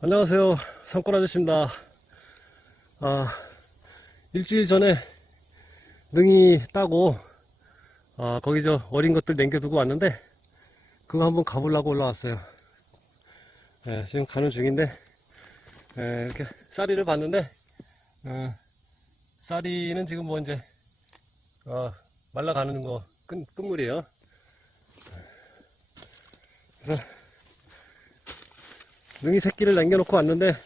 안녕하세요. 산골 아저씨입니다. 아, 일주일 전에 능이 따고, 아, 거기 저 어린 것들 남겨두고 왔는데, 그거 한번 가보려고 올라왔어요. 예, 지금 가는 중인데, 예, 이렇게 쌀이를 봤는데, 어, 쌀이는 지금 뭐 이제, 어, 말라가는 거, 끝, 끝물이에요. 그래서, 능이 새끼를 남겨놓고 왔는데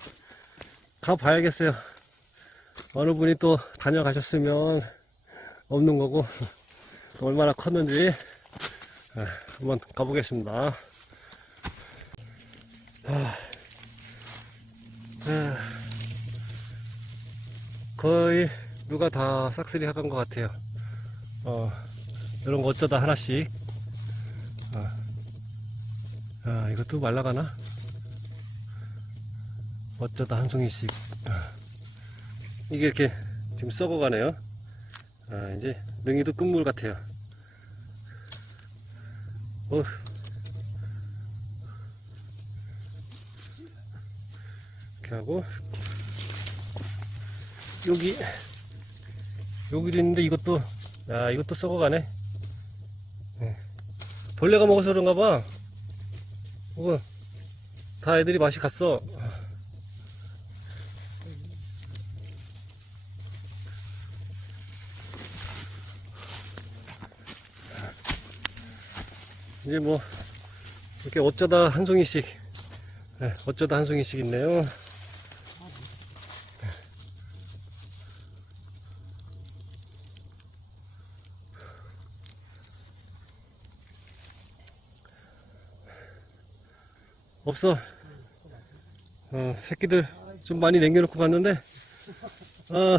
가봐야겠어요. 어느 분이 또 다녀가셨으면 없는 거고 얼마나 컸는지 아, 한번 가보겠습니다. 아, 아, 거의 누가 다 싹쓸이 해간 것 같아요. 어, 이런 거 어쩌다 하나씩. 아, 아, 이것도 말라가나? 어쩌다 한 송이씩 아, 이게 이렇게 지금 썩어가네요. 아, 이제 능이도 끝물 같아요. 어. 이렇게 하고. 여기 여기도 있는데 이것도 아 이것도 썩어가네. 네. 벌레가 먹어서 그런가 봐. 이거 다 애들이 맛이 갔어 이제 뭐 이렇게 어쩌다 한 송이씩 네, 어쩌다 한 송이씩 있네요. 없어. 어, 새끼들 좀 많이 남겨놓고 갔는데 어,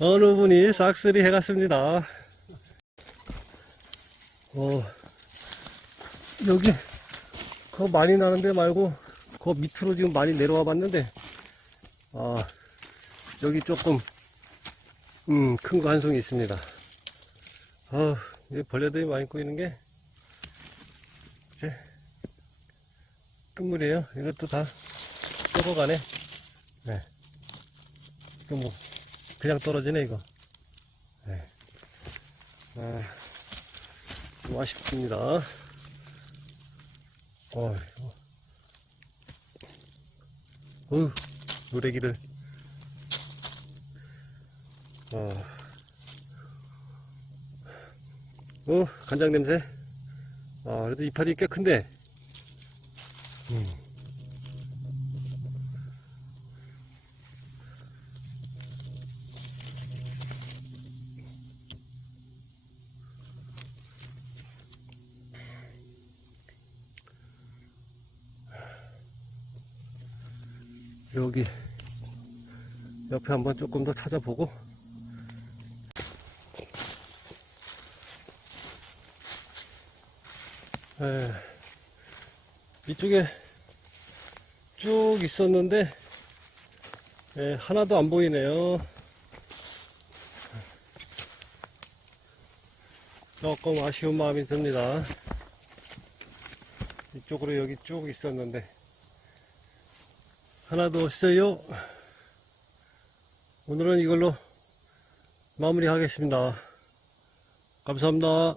어느 분이 싹쓸이 해갔습니다. 어, 여기 거 많이 나는데 말고 거 밑으로 지금 많이 내려와 봤는데 아 여기 조금 음, 큰 거 한 송이 있습니다. 아이 벌레들이 많이 꼬이는 게 이제 끝물이에요. 이것도 다 썩어가네. 네. 이거 뭐 그냥 떨어지네 이거. 네. 아, 좀 아쉽습니다 어, 어휴, 노래기를. 어, 어, 간장 냄새. 아, 그래도 이파리 꽤 큰데. 음. 여기 옆에 한번 조금 더 찾아보고. 에, 이쪽에 쭉 있었는데 에, 하나도 안 보이네요. 조금 아쉬운 마음이 듭니다. 이쪽으로 여기 쭉 있었는데 하나 더 없어요. 오늘은 이걸로 마무리 하겠습니다. 감사합니다.